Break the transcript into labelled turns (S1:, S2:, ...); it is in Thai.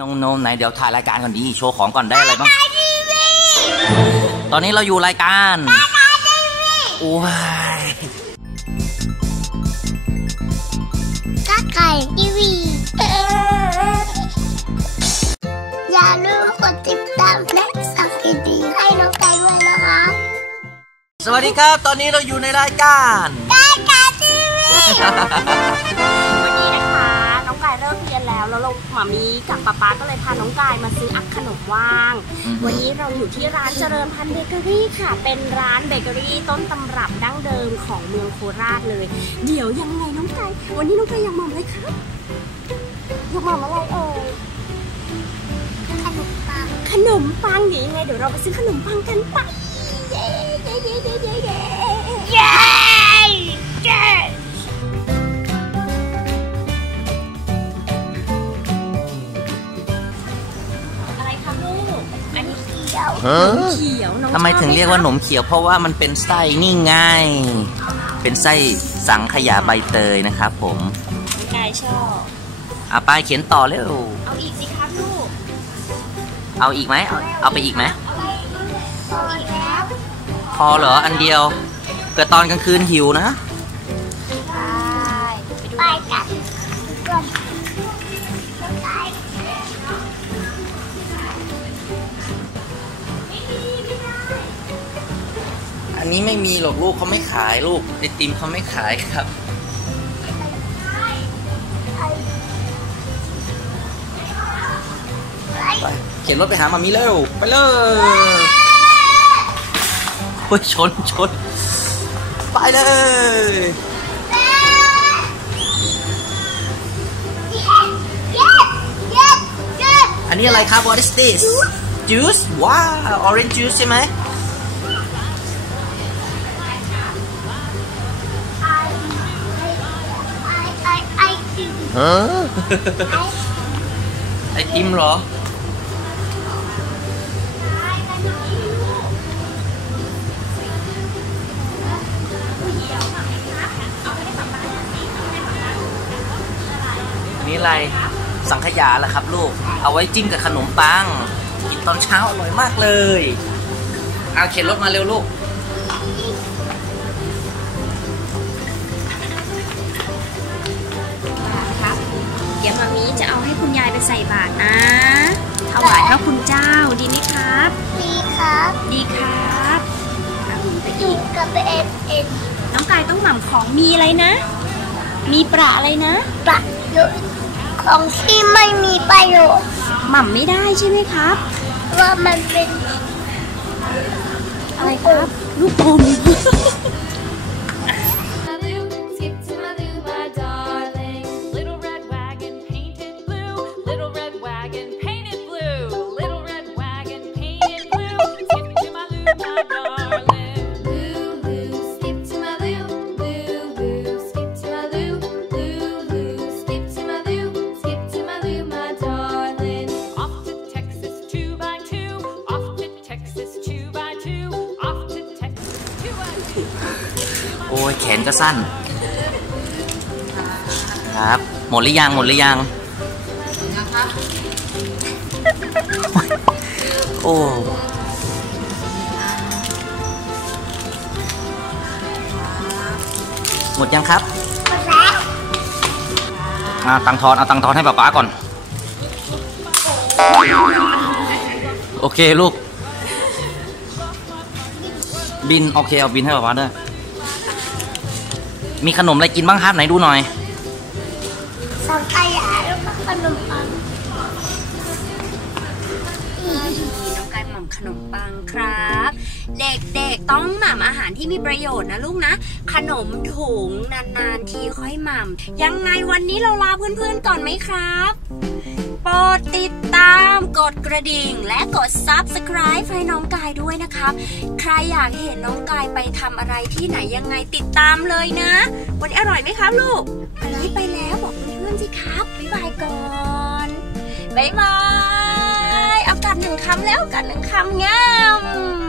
S1: นงนงไหนเดี๋ยวถ่ายรายการก่อนดีโชว์ของก่อนได้อะไรบ้างตอนนี้เราอยู่รายการโอ้ย
S2: กักไก่ทีวีอย่าลืมกดติดตามและสั่งกิดีให้น้องไก่ด้วยนะคะ
S1: สวัสดีครับ ตอนนี้เราอยู่ในรายการ
S2: กักไก่ทีวีา
S3: ยเลิกเรียนแล้ว แล้วเราหมามีกับป๊าป๊าก็เลยพาน้องกายมาซื้ออักขนมว่าง
S1: อือฮึ
S3: วันนี้เราอยู่ที่ร้านเจริญพันธุ์เบเกอรี่ค่ะ เป็นร้านเบเกอรี่ต้นตำรับดั้งเดิมของเมืองโคราชเลย เดี๋ยวยังไงน้องกายวันนี้น้องกายอยากหม่อมอะไรครับอยากหม่อมอะไรเอ่ย
S2: ขนมปัง
S3: ขนมปังเดี๋ยวยังไงเดี๋ยวเราไปซื้อขนมปังกันไปเย้เย้เย้เย้เย้เย้
S2: เย้
S3: นนี้
S2: เดี๋ยว
S3: ขนมเขียวน้อง
S1: ทำไม
S3: ชอบ
S1: ถึงเรียกว่าหนมเขียวเพราะว่ามันเป็นไส้นี่ไงเป็นไส้สังขยาใบเตยนะครับ ผม
S3: น้องกายชอบ
S1: อะไปเขียนต่อเร็ว
S3: เอาอีกสิครับลูก
S1: เอาอีกไหมเอาเอาไปอีกไหม
S2: เอาอีกแล้ว
S1: พอเหรออันเดียวเกิดตอนกลางคืนหิวนะ
S2: ไป อัน
S1: นี้ไม่มีหรอกลูกเขาไม่ขายลูกไอติมเขาไม่ขายครับ ไปเข็นรถไปหามามีเร็วไปเลยโอ้ยชนชนไปเลยอันนี้อะไรครับ what is this juice ว้า orange juice ใช่ไหม ไอติมเหรอนนี้อะไรสังขยาเหรอครับลูก เอาไว้จิ้มกับขนมปัง กินตอนเช้าอร่อยมากเลย เอาเข็นรถมาเร็วลูก
S3: ให้คุณยายไปใส่บาตรนะถวายพระคุณเจ้าดีไหมครับ
S2: ดีครับ
S3: ดีครับเอาหมุนไป
S2: จุ
S3: อี
S2: ก
S3: ก
S2: กับเอ็นเอ็น
S3: น้องกายต้องหม่ำของมีอะไรนะ มีประอะไรนะ
S2: ประโยชน์ของที่ไม่มีประโยชน์
S3: หม่ำไม่ได้ใช่ไหมครับ
S2: ว่ามันเป็น
S3: อะไรครับ ลูกอม
S1: ยแขนก็สั้น ครับ หมดหรือยังหมดหรือยังโอ้หมดยังครับอาตังทอนเอาตังทอนให้ป๊าป๊าก่อน โอเคลูก บิน โอเค เอาบินให้ป๊าป๊าด้วย มีขนมอะไรกินบ้างครับไหนดูหน่อย
S2: สังขยาแล้วก็ขนมปัง
S3: น้องกายหม่ำขนมปังครับ เด็กๆต้องหม่ำอาหารที่มีประโยชน์นะลูกนะ ขนมถุงนานๆทีค่อยหม่ำยังไงวันนี้เราลาเพื่อนๆก่อนไหมครับ โปรดติดตามกดกระดิ่ง และกด subscribe ให้น้องกายด้วยนะคะใครอยากเห็นน้องกายไปทำอะไรที่ไหนยังไงติดตามเลยนะ วันนี้อร่อยไหมครับลูกอันนี้ไปแล้วบอกเพื่อนๆสิครับบ๊ายบายก่อนบ๊ายบายเอากัดหนึ่งคำแล้วกัดหนึ่งคำงาม